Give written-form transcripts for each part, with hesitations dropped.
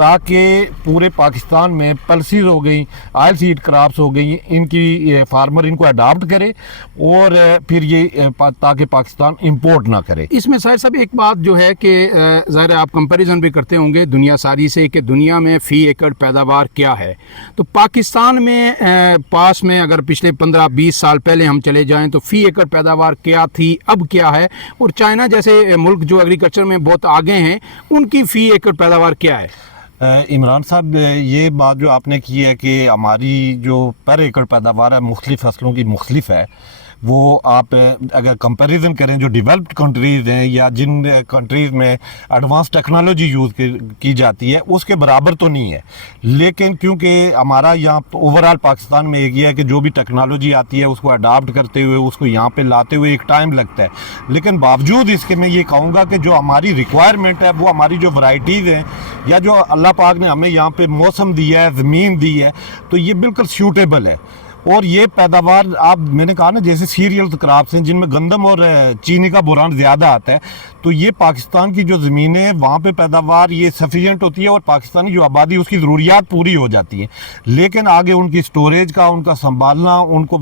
تاکہ پورے پاکستان میں پلسیز ہو گئی، آئل سیڈ کراپس ہو گئی، ان کی فارمر ان کو اڈاپٹ کرے اور پھر یہ تاکہ پاکستان امپورٹ نہ کرے۔ اس میں ساحر صاحب ایک بات جو ہے کہ ظاہر آپ کمپیریزن بھی کرتے ہوں گے دنیا ساری سے کہ دنیا میں فی ایکڑ پیداوار کیا ہے، تو پاکستان میں پاس میں اگر پچھلے 15-20 سال پہلے ہم چلے جائیں تو فی ایکڑ پیداوار کیا تھی، اب کیا ہے، اور چائنا جیسے ملک جو ایگریکلچر میں بہت آگے ہیں ان کی فی ایکڑ پیداوار کیا ہے؟ عمران صاحب، یہ بات جو آپ نے کی ہے کہ ہماری جو پر ایکڑ پیداوار ہے مختلف فصلوں کی مختلف ہے، وہ آپ اگر کمپیریزن کریں جو ڈیولپڈ کنٹریز ہیں یا جن کنٹریز میں ایڈوانس ٹیکنالوجی یوز کی جاتی ہے اس کے برابر تو نہیں ہے، لیکن کیونکہ ہمارا یہاں اوورال پاکستان میں ایک یہ ہے کہ جو بھی ٹیکنالوجی آتی ہے اس کو اڈاپٹ کرتے ہوئے اس کو یہاں پہ لاتے ہوئے ایک ٹائم لگتا ہے، لیکن باوجود اس کے میں یہ کہوں گا کہ جو ہماری ریکوائرمنٹ ہے وہ ہماری جو ورائٹیز ہیں یا جو اللہ پاک نے ہمیں یہاں پہ موسم دیا ہے، زمین دی ہے، تو یہ بالکل سیوٹیبل ہے۔ اور یہ پیداوار میں نے کہا نا جیسے سیریل کراپس ہیں جن میں گندم اور چینی کا بوران زیادہ آتا ہے، تو یہ پاکستان کی جو زمینیں ہیں وہاں پہ پیداوار یہ سفیشینٹ ہوتی ہے اور پاکستانی جو آبادی اس کی ضروریات پوری ہو جاتی ہیں، لیکن آگے ان کی سٹوریج کا، ان کا سنبھالنا، ان کو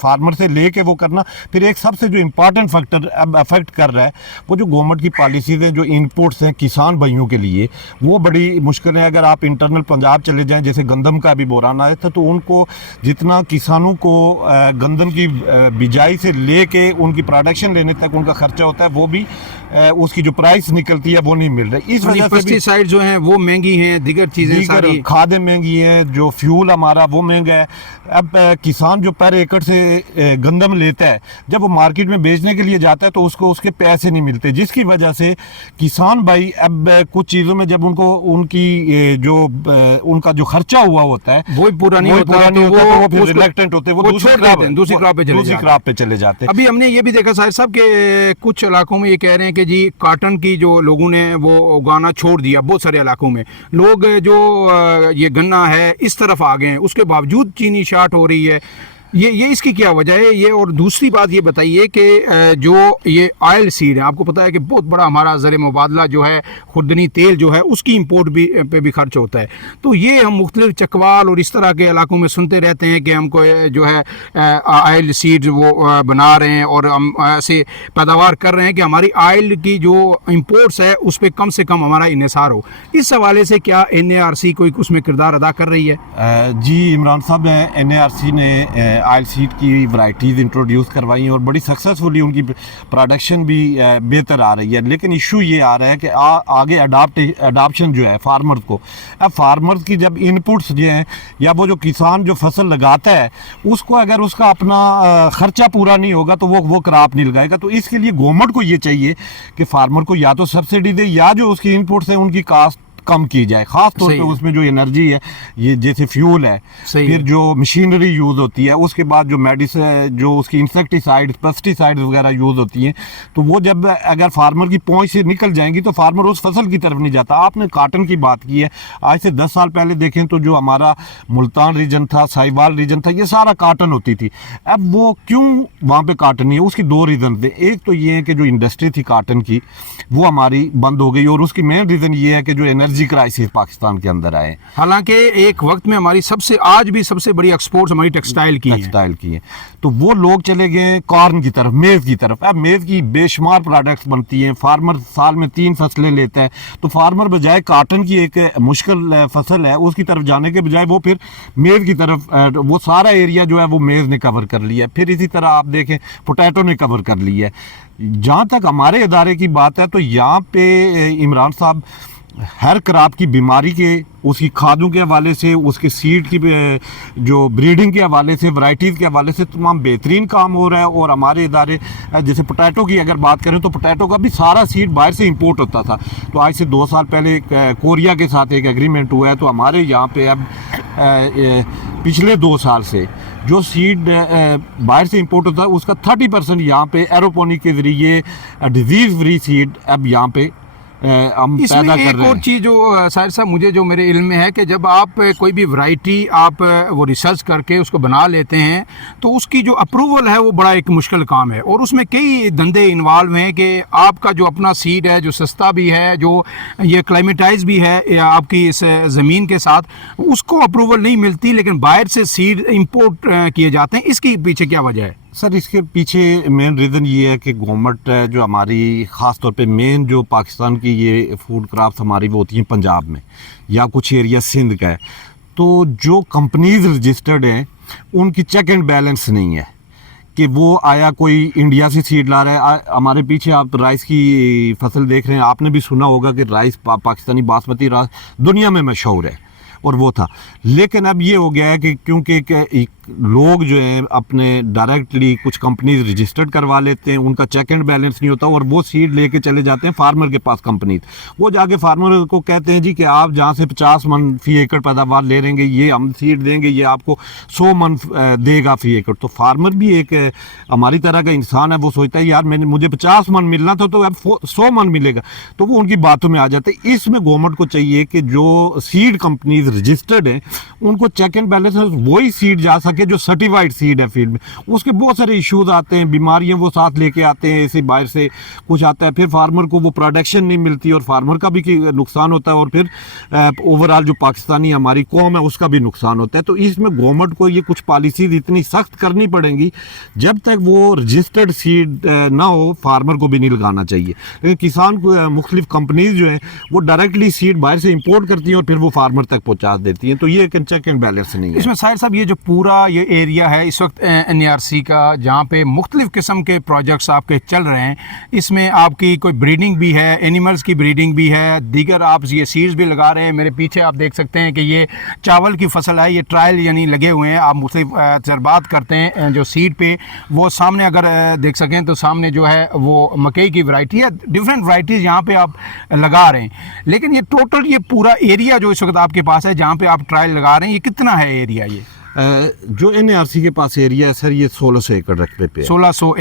فارمر سے لے کے وہ کرنا، پھر ایک سب سے جو امپارٹنٹ فیکٹر اب افیکٹ کر رہا ہے وہ جو گورنمنٹ کی پالیسیز ہیں، جو انپوٹس ہیں کسان بھائیوں کے لیے وہ بڑی مشکل ہیں۔ اگر آپ انٹرنل پنجاب چلے جائیں جیسے گندم کا بھی بوران آیا تھا تو ان کو جتنا کسانوں کو گندم کی بجائی سے لے کے ان کی پروڈکشن لینے تک ان کا خرچہ ہوتا ہے وہ بھی اس کی جو پرائس نکلتی ہے وہ نہیں مل رہی، اس وجہ سے پیسٹی سائڈ جو ہیں وہ مہنگی ہیں، دیگر چیزیں ساری کھادیں مہنگی ہیں، جو فیول ہمارا وہ مہنگا ہے۔ اب کسان جو پر ایکڑ سے گندم لیتا ہے جب وہ مارکیٹ میں بیچنے کے لیے جاتا ہے تو اس کو اس کے پیسے نہیں ملتے، جس کی وجہ سے کسان بھائی اب کچھ چیزوں میں جب ان کو ان کی جو ان کا جو خرچہ ہوا ہوتا ہے وہی پورا نہیں ہوتا تو وہ پھر ریلیکٹنٹ ہوتے ہیں، وہ دوسری کراپ پہ چلے جاتے ہیں۔ ابھی ہم نے یہ بھی دیکھا صاحب صاحب کہ کچھ علاقوں میں یہ کہہ رہے ہیں کہ جی کاٹن کی جو لوگوں نے وہ اگانا چھوڑ دیا، بہت سارے علاقوں میں لوگ جو یہ گنا ہے اس طرف آ گئے ہیں، اس کے باوجود چینی شارٹ ہو رہی ہے، یہ اس کی کیا وجہ ہے یہ؟ اور دوسری بات یہ بتائیے کہ جو یہ آئل سیڈ ہے، آپ کو پتہ ہے کہ بہت بڑا ہمارا زر مبادلہ جو ہے خوردنی تیل جو ہے اس کی امپورٹ بھی پہ بھی خرچ ہوتا ہے، تو یہ ہم مختلف چکوال اور اس طرح کے علاقوں میں سنتے رہتے ہیں کہ ہم کو جو ہے آئل سیڈ وہ بنا رہے ہیں اور ہم ایسے پیداوار کر رہے ہیں کہ ہماری آئل کی جو امپورٹس ہے اس پہ کم سے کم ہمارا انحصار ہو، اس حوالے سے کیا NARC کوئی اس میں کردار ادا کر رہی ہے؟ جی عمران صاحب، NARC نے آئل سیڈ کی ورائٹیز انٹروڈیوس کروائی ہیں اور بڑی سکسیسفلی ان کی پروڈکشن بھی بہتر آ رہی ہے، لیکن ایشو یہ آ رہا ہے کہ آگے اڈاپشن جو ہے فارمرز کو، اب فارمرز کی جب انپوٹس جو ہیں یا وہ جو کسان جو فصل لگاتا ہے اس کو اگر اس کا اپنا خرچہ پورا نہیں ہوگا تو وہ کراپ نہیں لگائے گا، تو اس کے لیے گورنمنٹ کو یہ چاہیے کہ فارمر کو یا تو سبسڈی دے یا جو اس کی انپوٹس ہیں ان کی کاسٹ کم کی جائے، خاص طور پہ اس میں جو انرجی ہے یہ جیسے فیول ہے، پھر جو مشینری یوز ہوتی ہے، اس کے بعد جو میڈیسن جو اس کی انسیکٹیسائڈ پیسٹیسائڈ وغیرہ یوز ہوتی ہیں، تو وہ جب اگر فارمر کی پہنچ سے نکل جائیں گی تو فارمر اس فصل کی طرف نہیں جاتا۔ آپ نے کاٹن کی بات کی ہے، آج سے 10 سال پہلے دیکھیں تو جو ہمارا ملتان ریجن تھا، سائیوال ریجن تھا، یہ سارا کاٹن ہوتی تھی۔ اب وہ کیوں وہاں پہ کاٹن نہیں ہے؟ اس کی 2 ریزن تھے، ایک تو یہ ہے کہ جو انڈسٹری تھی کاٹن کی وہ ہماری بند ہو گئی، اور اس کی مین ریزن یہ ہے کہ جو انرجی کرائسس پاکستان کے اندر آئے، حالانکہ ایک وقت میں ہماری آج بھی سب سے بڑی ایکسپورٹس ہماری ٹیکسٹائل کی ہیں، تو وہ لوگ چلے گئے کارن کی طرف، میز کی طرف۔ اب میز کی بے شمار پروڈکٹس بنتی ہیں، فارمر سال میں 3 فصلیں لیتا ہے، تو فارمر بجائے کاٹن کی ایک مشکل فصل ہے اس کی طرف جانے کے بجائے وہ پھر میز کی طرف، وہ سارا ایریا جو ہے وہ میز نے کور کر لیا ہے۔ پھر اسی طرح آپ دیکھیں پوٹیٹو نے کور کر لیا ہے۔ جہاں تک ہمارے ادارے کی بات ہے تو یہاں پہ عمران صاحب ہر کراپ کی بیماری کے، اس کی کھادوں کے حوالے سے، اس کے سیڈ کی جو بریڈنگ کے حوالے سے، ورائٹیز کے حوالے سے تمام بہترین کام ہو رہا ہے۔ اور ہمارے ادارے جیسے پوٹیٹو کی اگر بات کریں تو پوٹیٹو کا بھی سارا سیڈ باہر سے امپورٹ ہوتا تھا، تو آج سے 2 سال پہلے کوریا کے ساتھ ایک ایگریمنٹ ہوا ہے، تو ہمارے یہاں پہ اب پچھلے 2 سال سے جو سیڈ باہر سے امپورٹ ہوتا ہے اس کا 30% یہاں پہ ایروپونک کے ذریعے ڈیزیز فری سیڈ اب یہاں پہ ہم اس میں پیدا کر ایک رہے اور ہیں. چیز جو ساحر صاحب مجھے جو میرے علم میں ہے کہ جب آپ کوئی بھی ورائٹی آپ وہ ریسرچ کر کے اس کو بنا لیتے ہیں تو اس کی جو اپروول ہے وہ بڑا ایک مشکل کام ہے، اور اس میں کئی دندے انوالو ہیں کہ آپ کا جو اپنا سیڈ ہے جو سستا بھی ہے، جو یہ کلائمیٹائز بھی ہے آپ کی اس زمین کے ساتھ، اس کو اپروول نہیں ملتی، لیکن باہر سے سیڈ امپورٹ کیے جاتے ہیں. اس کی پیچھے کیا وجہ ہے؟ سر اس کے پیچھے مین ریزن یہ ہے کہ گورنمنٹ جو ہماری خاص طور پہ مین جو پاکستان کی یہ فوڈ کرافٹ ہماری وہ ہوتی ہیں پنجاب میں یا کچھ ایریا سندھ کا ہے، تو جو کمپنیز رجسٹرڈ ہیں ان کی چیک اینڈ بیلنس نہیں ہے کہ وہ آیا کوئی انڈیا سے سیڈ لا رہا ہے. ہمارے پیچھے آپ رائس کی فصل دیکھ رہے ہیں، آپ نے بھی سنا ہوگا کہ رائس پاکستانی باسمتی رائس دنیا میں مشہور ہے اور وہ تھا. لیکن اب یہ ہو گیا ہے کہ کیونکہ لوگ جو ہیں اپنے ڈائریکٹلی کچھ کمپنیز رجسٹرڈ کروا لیتے ہیں، ان کا چیک اینڈ بیلنس نہیں ہوتا اور وہ سیڈ لے کے چلے جاتے ہیں فارمر کے پاس. کمپنیز وہ جا کے فارمر کو کہتے ہیں جی کہ آپ جہاں سے 50 من فی ایکڑ پیداوار لے رہیں گے یہ ہم سیڈ دیں گے، یہ آپ کو 100 من دے گا فی ایکڑ. تو فارمر بھی ایک ہماری طرح کا انسان ہے، وہ سوچتا ہے یار مجھے 50 من ملنا تھا تو اب 100 من ملے گا، تو وہ ان کی باتوں میں آ جاتے ہیں. اس میں گورنمنٹ کو چاہیے کہ جو سیڈ کمپنیز رجسٹرڈ ہیں ان کو چیک اینڈ بیلنس وہی سیڈ جا سکے جو سرٹیفائڈ سیڈ ہے فیلڈ میں. اس کے بہت سارے ایشوز آتے ہیں، بیماریاں وہ ساتھ لے کے آتے ہیں، ایسے باہر سے کچھ آتا ہے، پھر فارمر کو وہ پروڈکشن نہیں ملتی اور فارمر کا بھی نقصان ہوتا ہے، اور پھر اوور آل جو پاکستانی ہماری قوم ہے اس کا بھی نقصان ہوتا ہے. تو اس میں گورنمنٹ کو یہ کچھ پالیسیز اتنی سخت کرنی پڑیں گی، جب تک وہ رجسٹرڈ سیڈ نہ ہو فارمر کو بھی نہیں لگانا چاہیے. لیکن کسان کو مختلف کمپنیز جو ہیں وہ ڈائریکٹلی سیڈ باہر سے امپورٹ کرتی ہیں اور پھر وہ فارمر تک پہنچا دیتی ہیں. تو یہ چیک اینڈ بیلنس نہیں ہے. اس میں ساحر صاحب یہ جو پورا یہ ایریا ہے اس وقت NARC کا، جہاں پہ مختلف قسم کے پروجیکٹس آپ کے چل رہے ہیں، اس میں آپ کی کوئی بریڈنگ بھی ہے، اینیملز کی بریڈنگ بھی ہے، دیگر آپ یہ سیڈز بھی لگا رہے ہیں. میرے پیچھے آپ دیکھ سکتے ہیں کہ یہ چاول کی فصل ہے، یہ ٹرائل یعنی لگے ہوئے ہیں. آپ مختلف تجربات کرتے ہیں جو سیڈ پہ، وہ سامنے اگر دیکھ سکیں تو سامنے جو ہے وہ مکئی کی ورائٹی ہے، ڈفرینٹ ورائٹیز یہاں پہ آپ لگا رہے ہیں. لیکن یہ ٹوٹل یہ پورا ایریا جو اس وقت آپ کے پاس ہے جہاں پہ آپ ٹرائل لگا رہے ہیں، یہ کتنا ہے ایریا؟ یہ جو NARC کے پاس ایریا ہے سر یہ 1600 ایکڑ رقبے پہ ہے. 1600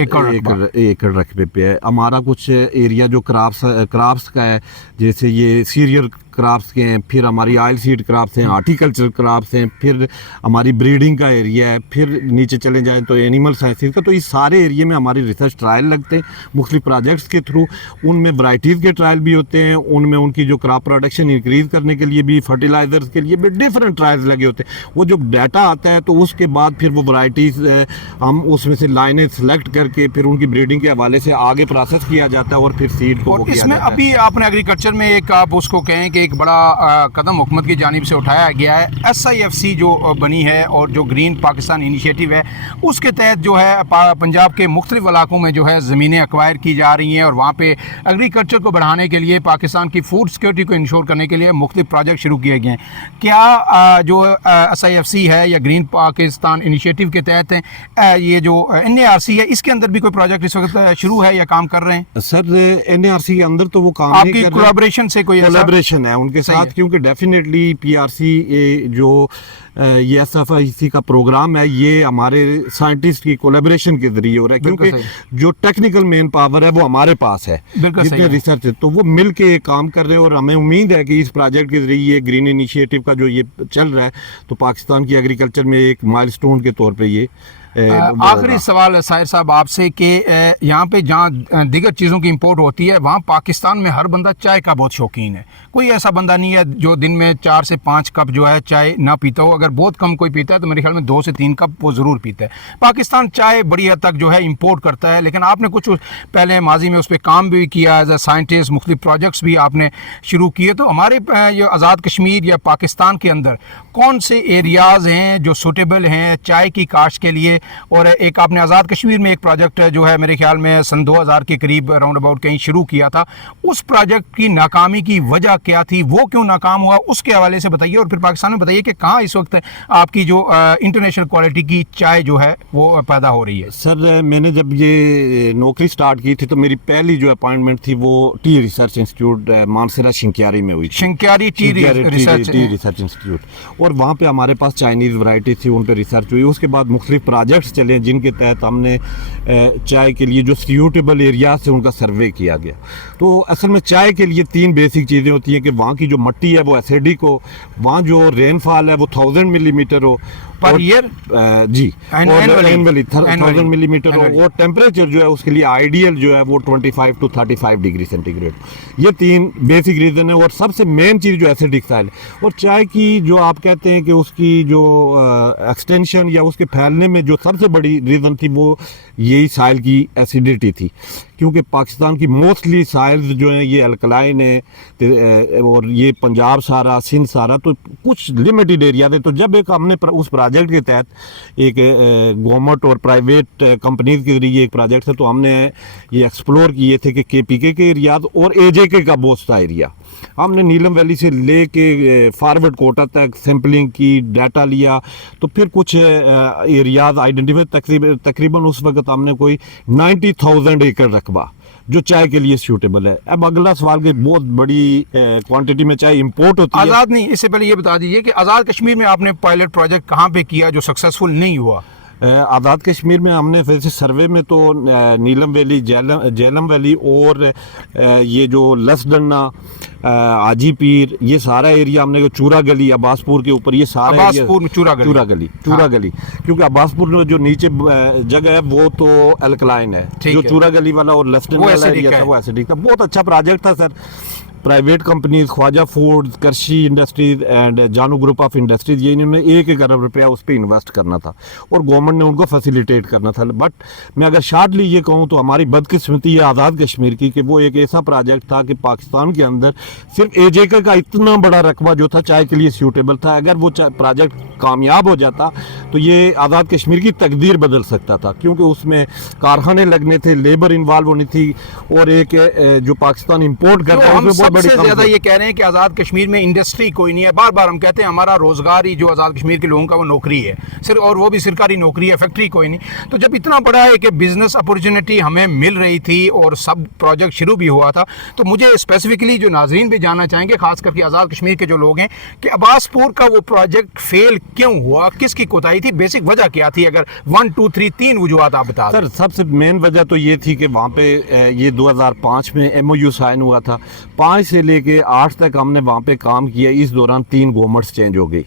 ایکڑ رقبے پہ ہے. ہمارا کچھ ایریا جو کراپس کا ہے، جیسے یہ سیریل کراپس کے ہیں، پھر ہماری آئل سیڈ کراپس ہیں، ہارٹیکلچر کراپس ہیں، پھر ہماری بریڈنگ کا ایریا ہے، پھر نیچے چلے جائیں تو اینیمل سائنسز کا. تو اس سارے ایریا میں ہماری ریسرچ ٹرائل لگتے ہیں مختلف پروجیکٹس کے تھرو. ان میں ورائٹیز کے ٹرائل بھی ہوتے ہیں، ان میں ان کی جو کراپ پروڈکشن انکریز کرنے کے لیے بھی، فرٹیلائزرز کے لیے بھی ڈفرینٹ ٹرائلز لگے ہوتے ہیں. وہ جو ڈیٹا آتا ہے تو اس کے بعد پھر وہ ورائٹیز ہم اس میں سے لائنیں سلیکٹ کر کے پھر ان کی بریڈنگ کے حوالے سے آگے پروسیس کیا جاتا ہے اور پھر سیڈ کو. اور اس میں ابھی آپ نے ایگریکلچر میں ایک آپ اس کو کہیں کہ ایک بڑا قدم حکومت کی جانب سے اٹھایا گیا ہے، SIFC جو بنی ہے اور جو گرین پاکستان انیشیٹو ہے، اس کے تحت جو ہے پنجاب کے مختلف علاقوں میں جو ہے زمینیں ایکوائر کی جا رہی ہیں، اور وہاں پہ ایگریکلچر کو بڑھانے کے لیے، پاکستان کی فوڈ سیکورٹی کو انشور کرنے کے لیے مختلف پروجیکٹ شروع کیے گئے ہیں. کیا جو SIFC ہے یا گرین پاکستان انیشیٹو کے تحت ہیں، یہ جو NARC ہے اس کے اندر بھی کوئی پروجیکٹ اس وقت شروع ہے یا کام کر رئے ہیں؟ سر NARC کے اندر تو وہ کام آپ نہیں کی کر رہے. کولیبریشن سے کوئی کولیبریشن ہے ان کے ساتھ، کیونکہ ڈیفینیٹلی PRC جو یہ SFIC کا پروگرام ہے یہ ہمارے سائنٹسٹ کی کولیبریشن کے ذریعے ہو رہا ہے، کیونکہ جو ٹیکنیکل مین پاور ہے وہ ہمارے پاس ہے، جتنے ریسرچ ہے تو وہ مل کے کام کر رہے ہیں. اور ہمیں امید ہے کہ اس پروجیکٹ کے ذریعے گرین انیشیٹو کا جو یہ چل رہا ہے تو پاکستان کی ایگریکلچر میں ایک مائل سٹون کے طور پہ یہ. آخری سوال ساحر صاحب آپ سے کہ یہاں پہ جہاں دیگر چیزوں کی امپورٹ ہوتی ہے وہاں پاکستان میں ہر بندہ چائے کا بہت شوقین ہے. کوئی ایسا بندہ نہیں ہے جو دن میں 4 سے 5 کپ جو ہے چائے نہ پیتا ہو. اگر بہت کم کوئی پیتا ہے تو میرے خیال میں 2 سے 3 کپ وہ ضرور پیتا ہے. پاکستان چائے بڑی حد تک جو ہے امپورٹ کرتا ہے، لیکن آپ نے کچھ پہلے ماضی میں اس پہ کام بھی کیا ایز اے سائنٹسٹ، مختلف پروجیکٹس بھی آپ نے شروع کیے. تو ہمارے یہ آزاد کشمیر یا پاکستان کے اندر کون سے ایریاز ہیں جو سوٹیبل ہیں چائے کی کاشت کے لیے؟ اور ایک آپ نے آزاد کشمیر میں ایک پروجیکٹ جو ہے میرے خیال میں سن 2000 کے قریب راؤنڈ اباؤٹ کہیں شروع کیا تھا، اس پروجیکٹ کی ناکامی کی وجہ کیا تھی، وہ کیوں ناکام ہوا، اس کے حوالے سے بتائیے. اور پھر پاکستان میں بتائیے کہ کہاں اس وقت آپ کی جو انٹرنیشنل کوالٹی کی چائے جو ہے وہ پیدا ہو رہی ہے. سر میں نے جب یہ نوکری سٹارٹ کی تھی تو میری پہلی جو اپائنٹمنٹ تھی وہ T research institute Mansehra Shinkiari میں ہوئی تھی. Shinkiari T research institute. اور وہاں پہ ہمارے پاس چائنیز ورائٹی تھی، ان پہ ریسرچ ہوئی. اس کے بعد مختلف پروجیکٹس چلے جن کے تحت ہم نے چائے کے لیے جو سیوٹیبل ایریاز سے ان کا سروے کیا گیا. تو اصل میں چائے کے لیے 3 بیسک چیزیں ہوتی ہیں کہ وہاں کی جو مٹی ہے وہ ایسیڈک ہو, وہاں جو رین فال ہے وہ 1000 ملی میٹر ہو پر ایئر, جی, اینولی 1000 ملی میٹر ہو, اور ٹیمپریچر جو ہے اس کے لیے آئیڈیل جو ہے وہ 25 to 35 ڈگری سینٹی گریڈ. یہ 3 بیسک ریزن ہے. اور سب سے مین چیز جو ایسیڈک سائل ہے, اور چائے کی جو آپ کہتے ہیں کہ اس کی جو ایکسٹینشن یا اس کے پھیلنے میں جو سب سے بڑی ریزن تھی وہ یہی سائل کی ایسیڈیٹی تھی, کیونکہ پاکستان کی موسٹلی سائلز جو ہیں یہ الکلائن ہیں, اور یہ پنجاب سارا, سندھ سارا, تو کچھ لمیٹڈ ایریا تھے. تو جب ایک ہم نے اس پروجیکٹ کے تحت ایک گورنمنٹ اور پرائیویٹ کمپنیز کے ذریعے ایک پروجیکٹ ہے, تو ہم نے یہ ایکسپلور کیے تھے کہ KPK کے ایریاز اور AJK کا بہت سا ایریا ہم نے نیلم ویلی سے لے کے فارورڈ کوٹا تک سیمپلنگ کی, ڈیٹا لیا, تو پھر کچھ ایریاز آئیڈینٹیفائی, تقریباً اس وقت ہم نے کوئی 90,000 ایکڑ رقبہ جو چائے کے لیے سیوٹیبل ہے. اب اگلا سوال کہ بہت بڑی کوانٹٹی میں چائے امپورٹ ہوتی ہے. آزاد نہیں, اس سے پہلے یہ بتا دیجیے کہ آزاد کشمیر میں آپ نے پائلٹ پروجیکٹ کہاں پہ کیا جو سکسیسفل نہیں ہوا؟ آزاد کشمیر میں ہم نے ویسے سروے میں تو نیلم ویلی, جہلم ویلی اور یہ جو لسڈنا, حاجی پیر, یہ سارا ایریا ہم نے, چورا گلی عباس پور کے اوپر, یہ سارا عباسپور میں چورا گلی, کیونکہ عباس پور میں جو نیچے جگہ ہے وہ تو الکلائن ہے, جو چورا گلی والا اور لسڈن والا ایریا تھا وہ ایسیڈک تھا. بہت اچھا پروجیکٹ تھا sir. Private companies Khawaja foods, Krishi industries and Jaanu group of industries, یہ انہوں نے 1 ارب روپیہ اس پہ انویسٹ کرنا تھا اور گورنمنٹ نے ان کو فیسیلیٹیٹ کرنا تھا. بٹ میں اگر شارٹلی یہ کہوں تو ہماری بدقسمتی ہے آزاد کشمیر کی کہ وہ ایک ایسا پروجیکٹ تھا کہ پاکستان کے اندر صرف AJK کا اتنا بڑا رقبہ جو تھا چائے کے لیے سیوٹیبل تھا. اگر وہ پروجیکٹ کامیاب ہو جاتا تو یہ آزاد کشمیر کی تقدیر بدل سکتا تھا, کیونکہ اس میں کارخانے لگنے تھے, لیبر انوالو ہونی تھی, اور ایک جو پاکستان امپورٹ کرتا ہے سب سے زیادہ یہ کہہ رہے ہیں کہ آزاد کشمیر میں انڈسٹری کوئی نہیں ہے. بار بار ہم کہتے ہیں ہمارا روزگار ہی جو آزاد کشمیر کے لوگوں کا وہ نوکری ہے صرف, اور وہ بھی سرکاری نوکری ہے, فیکٹری کوئی نہیں. تو جب اتنا بڑا ہے کہ بزنس اپورچونٹی ہمیں مل رہی تھی اور سب پروجیکٹ شروع بھی ہوا تھا, تو مجھے اسپیسیفکلی جو ناظرین بھی جاننا چاہیں گے, خاص کر کے آزاد کشمیر کے جو لوگ ہیں, کہ عباس پور کا وہ پروجیکٹ فیل کیوں ہوا, کس کی کوتاہی تھی, بیسک وجہ کیا تھی؟ اگر 1 2 3 3 وجوہات آپ بتا دیں. سر سب سے مین وجہ تو یہ تھی کہ وہاں پہ یہ 2005 میں MOU سائن ہوا تھا. 5 سے لے کے 8 تک ہم نے وہاں پہ کام کیا. اس دوران 3 گورنمنٹس چینج ہو گئی.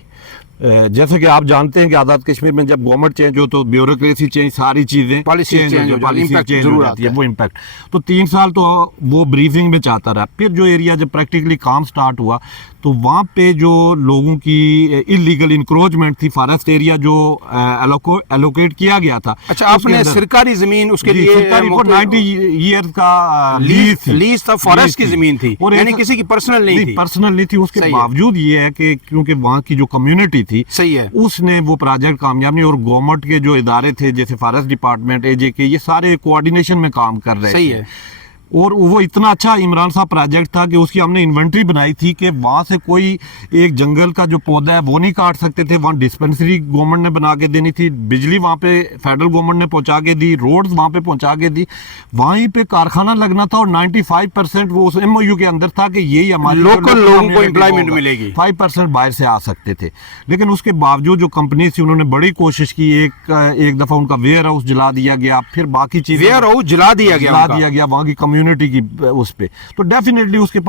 جیسے کہ آپ جانتے ہیں کہ آزاد کشمیر میں جب گورنمنٹ چینج ہو تو بیوروکریسی چینج, ساری چیزیں پالیسی چینج ہو جاتی ہے, وہ امپیکٹ. تو 3 سال تو وہ بریفنگ میں چاہتا رہا. پھر جو ایریا جب پریکٹیکلی کام سٹارٹ ہوا تو وہاں پہ جو لوگوں کی انلیگل انکروچمنٹ تھی, فارسٹ ایریا جو ایلوکیٹ کیا گیا تھا. اچھا, آپ نے سرکاری زمین اس کے لیے 90 ایئر کا لیز تھا, فارسٹ کی زمین تھی, یعنی کسی کی پرسنل نہیں تھی. اس کے باوجود یہ ہے کہ کیونکہ وہاں کی جو کمیونٹی تھی, صحیح ہے, اس نے وہ پروجیکٹ کامیاب نہیں, اور گورنمنٹ کے جو ادارے تھے جیسے فارسٹ ڈپارٹمنٹ, AJK, یہ سارے کوآرڈینیشن میں کام کر رہے تھے. صحیح ہے. اور وہ اتنا اچھا عمران صاحب پروجیکٹ تھا کہ اس کی ہم نے انوینٹری بنائی تھی کہ وہاں سے کوئی ایک جنگل کا جو پودا ہے وہ نہیں کاٹ سکتے تھے. وہاں ڈسپنسری گورنمنٹ نے بنا کے دینی تھی, بجلی وہاں پہ فیڈرل گورنمنٹ نے پہنچا کے دی, روڈز وہاں پہ پہنچا کے دی, وہیں پہ کارخانہ لگنا تھا, اور 95% وہ اس MOU کے اندر تھا کہ یہی ہمارے لوکل لوگوں کو امپلائمنٹ ملے گی, 5% باہر سے آ سکتے تھے. لیکن اس کے باوجود جو کمپنیز تھی انہوں نے بڑی کوشش کی. ایک دفعہ ان کا ویئر ہاؤس جلا دیا گیا, پھر باقی چیزیں ویئر ہاؤس جلا دیا گیا وہاں کی کمیونٹی کی اس پہ. تو ڈیفینیٹلی اس کے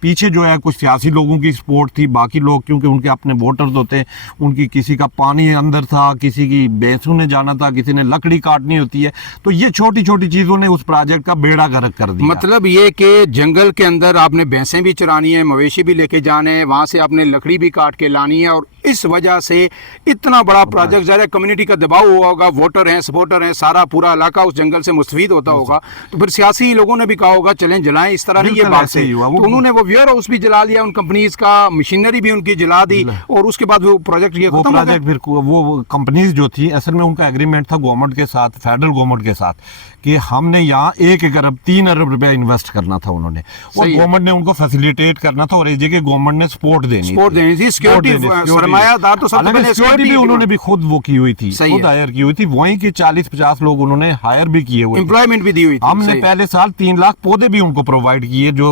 پیچھے جو ہے کچھ سیاسی لوگوں کی سپورٹ تھی. باقی لوگ کیونکہ ان کے اپنے ووٹرز ہوتے ہیں, ان کی کسی کا پانی اندر تھا, کسی کی بھینسوں نے جانا تھا, کسی نے لکڑی کاٹنی ہوتی ہے. تو یہ چھوٹی چھوٹی چیزوں نے اس پروجیکٹ کا بیڑا غرق کر دیا. مطلب یہ کہ جنگل کے اندر آپ نے بھینسیں بھی چرانی ہیں, مویشی بھی لے کے جانے ہیں, وہاں سے آپ نے لکڑی بھی کاٹ کے لانی ہے, اور اس وجہ سے اتنا بڑا پروجیکٹ, ظاہر ہے کمیونٹی کا دباؤ ہوا ہوگا, ووٹر ہیں, سپورٹر ہیں, سارا پورا علاقہ اس جنگل سے مستفید ہوتا ہوگا. تو پھر سیاسی لوگوں نے بھی کہا ہوگا چلیں جلائیں, اس طرح نہیں یہ بات ہے. تو انہوں نے وہ ویئر ہاؤس بھی جلا لیا, ان کمپنیز کا مشینری بھی ان کی جلا دی, اور اس کے بعد وہ پروجیکٹ یہ ختم ہو گیا. وہ کمپنیز جو تھی اصل میں ان کا ایگریمنٹ تھا گورنمنٹ کے ساتھ, فیڈرل گورنمنٹ کے ساتھ, کہ ہم نے یہاں 1 ارب 3 ارب روپیہ انویسٹ کرنا تھا انہوں نے, اور گورنمنٹ نے ان کو فیسیلیٹیٹ کرنا تھا, اور AJK گورنمنٹ نے سپورٹ دینی تھی. سیکورٹی سرمایہ دار تو سب سے پہلے سیکورٹی بھی انہوں نے بھی خود وہ کی ہوئی تھی, خود ہائر کی ہوئی تھی. وہیں کے 40-50 لوگ انہوں نے ہائر بھی کیے ہوئے, امپلائمنٹ بھی دی ہوئی تھی. ہم نے پہلے سال 3 لاکھ پودے بھی ان کو پرووائڈ کیے جو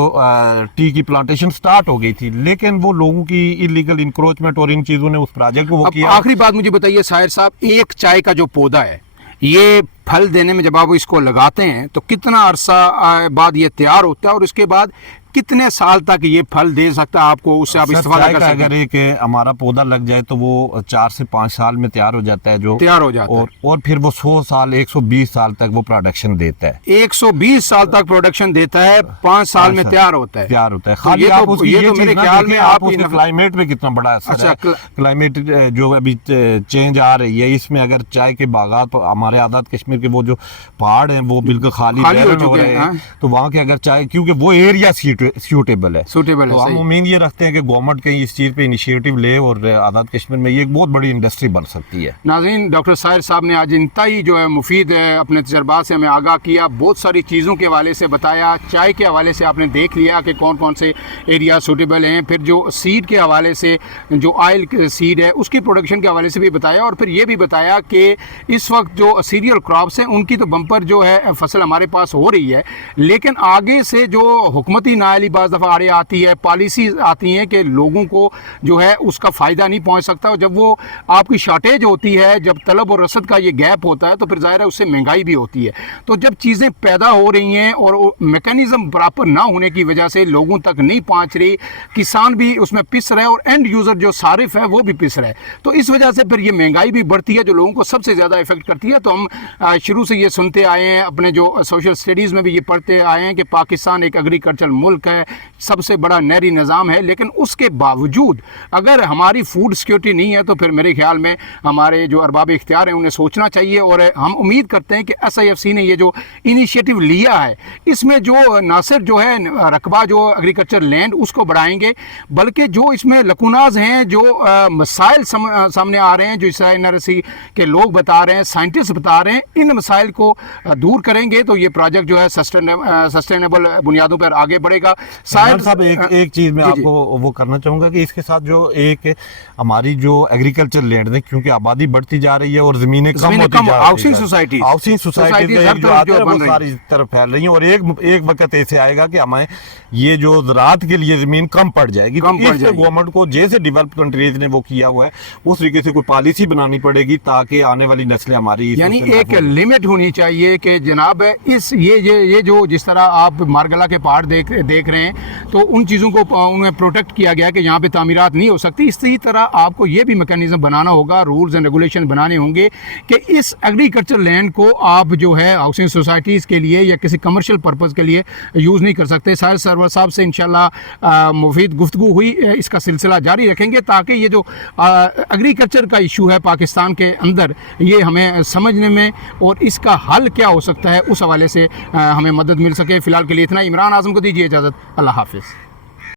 ٹی کی پلانٹیشن سٹارٹ ہو گئی تھی. لیکن وہ لوگوں کی انلیگل انکروچمنٹ اور ان چیزوں نے اس پروجیکٹ کو وہ کیا. آخری بات مجھے بتائیے ساحر صاحب, ایک چائے کا جو پودا ہے, یہ پھل دینے میں جب آپ اس کو لگاتے ہیں تو کتنا عرصہ بعد یہ تیار ہوتا ہے اور اس کے بعد کتنے سال تک یہ پھل دے سکتا ہے آپ کو، اس سے آپ استفادہ کر سکتے ہیں؟ اگر ایک ہمارا پودا لگ جائے تو وہ 4 سے 5 سال میں تیار ہو جاتا ہے، جو تیار ہو جاتا ہے، اور پھر وہ 100 سال 120 سال تک وہ پروڈکشن دیتا ہے، 120 سال تک پروڈکشن دیتا ہے، 5 سال میں تیار ہوتا ہے۔ خالی آپ اس کی یہ تو میرے خیال میں آپ اس کے کلائمیٹ میں کتنا بڑا اثر ہے۔ کلائمیٹ جو ابھی چینج آ رہی ہے، اس میں اگر چائے کے باغات ہمارے آزاد کشمیر کے وہ جو پہاڑ ہیں وہ بالکل خالی ہو رہے ہیں، تو وہاں کے اگر چائے، کیونکہ وہ ایریا سیوٹیبل ہے، تو ہم امید یہ رکھتے ہیں کہ گورنمنٹ کہیں اس چیز پہ انیشیٹو لے اور آزاد کشمیر میں یہ ایک بہت بڑی انڈسٹری بن سکتی ہے۔ ناظرین، ڈاکٹر ساحر صاحب نے آج انتہائی جو ہے مفید اپنے تجربات سے ہمیں آگاہ کیا، بہت ساری چیزوں کے حوالے سے بتایا، چائے کے حوالے سے آپ نے دیکھ لیا کہ کون کون سے ایریا سوٹیبل ہیں، پھر جو سیڈ کے حوالے سے جو آئل سیڈ ہے اس کی پروڈکشن کے حوالے سے بھی بتایا، اور پھر یہ بھی بتایا کہ اس وقت جو سیریل کراپس ہیں ان کی تو بمپر جو ہے فصل ہمارے پاس ہو رہی ہے، لیکن آگے سے جو حکومتی نااہلی بعض دفعہ آڑے آتی ہے، پالیسیز آتی ہیں کہ لوگوں کو جو ہے اس کا فائدہ نہیں پہنچ سکتا، اور جب وہ آپ کی شارٹیج ہوتی ہے، جب طلب اور رسد کا یہ گیپ ہوتا ہے تو پھر ظاہر ہے اس سے مہنگائی بھی ہوتی ہے۔ تو جب چیزیں پیدا ہو رہی ہیں اور میکانزم پراپر نہ ہونے کی وجہ سے لوگوں تک نہیں پہنچ رہی، کسان بھی اس میں پس رہے اور اینڈ یوزر جو صارف ہے وہ بھی پس رہے، تو اس وجہ سے پھر یہ مہنگائی بھی بڑھتی ہے جو لوگوں کو سب سے زیادہ افیکٹ کرتی ہے۔ تو ہم شروع سے یہ سنتے آئے ہیں، اپنے جو سوشل اسٹڈیز میں بھی یہ پڑھتے آئے ہیں کہ پاکستان ایک ایگریکلچر ملک ہے، سب سے بڑا نہری نظام ہے، لیکن اس کے باوجود اگر ہماری فوڈ سیکیورٹی نہیں ہے تو پھر میرے خیال میں ہمارے جو ارباب اختیار ہیں انہیں سوچنا چاہیے، اور ہم امید کرتے ہیں کہ SIFC نے یہ جو انیشیٹو لیا ہے اس میں جو نہ صرف جو ہے رقبہ جو ایگریکلچر لینڈ اس کو بڑھائیں گے، بلکہ جو اس میں لکوناز ہیں، جو مسائل سامنے آ رہے ہیں، جو SINRC کے لوگ بتا رہے ہیں، سائنٹسٹ بتا رہے ہیں، ان مسائل کو دور کریں گے تو یہ پروجیکٹ جو ہے سسٹینیبل بنیادوں پر آگے بڑھے گا۔ صاحب ایک چیز میں آپ کو وہ کرنا چاہوں گا کہ اس کے ساتھ جو ایک ہماری جو ایگریکلچر لینڈ ہے، کیونکہ آبادی بڑھتی جا رہی ہے اور زمینیں کم ہوتی جا رہی ہیں، ہاؤسنگ سوسائٹیز وہ ساری طرف پھیل رہی ہیں، اور ایک وقت ایسے آئے گا کہ ہمیں یہ جو زراعت کے لیے زمین کم پڑ جائے گی، اس سے گورنمنٹ کو جیسے ڈیولپ کنٹریز نے وہ کیا ہوا ہے اس طریقے سے کوئی پالیسی بنانی پڑے گی تاکہ آنے والی نسلیں ہماری، یعنی ایک لمٹ ہونی چاہیے کہ جناب یہ جو جس طرح آپ مارگلا کے پہاڑ دیکھ رہے ہیں تو ان چیزوں کو انہیں پروٹیکٹ کیا گیا کہ یہاں پہ تعمیرات نہیں ہو سکتی، اسی طرح آپ کو یہ بھی میکانزم بنانا ہوگا، رولز اینڈ ریگولیشن بنانے ہوں گے کہ اس ایگریکلچر لینڈ کو آپ جو ہے ہاؤسنگ سوسائٹیز کے لیے یا کسی کمرشل پرپز کے لیے یوز نہیں کر سکتے۔ ساحر سرور صاحب سے انشاءاللہ مفید گفتگو ہوئی، اس کا سلسلہ جاری رکھیں گے تاکہ یہ جو ایگریکلچر کا ایشو ہے پاکستان کے اندر یہ ہمیں سمجھنے میں اور اس کا حل کیا ہو سکتا ہے اس حوالے سے ہمیں مدد مل سکے۔ فی الحال کے لیے اتنا، عمران اعظم کو دیجیے اجازت، اللہ حافظ۔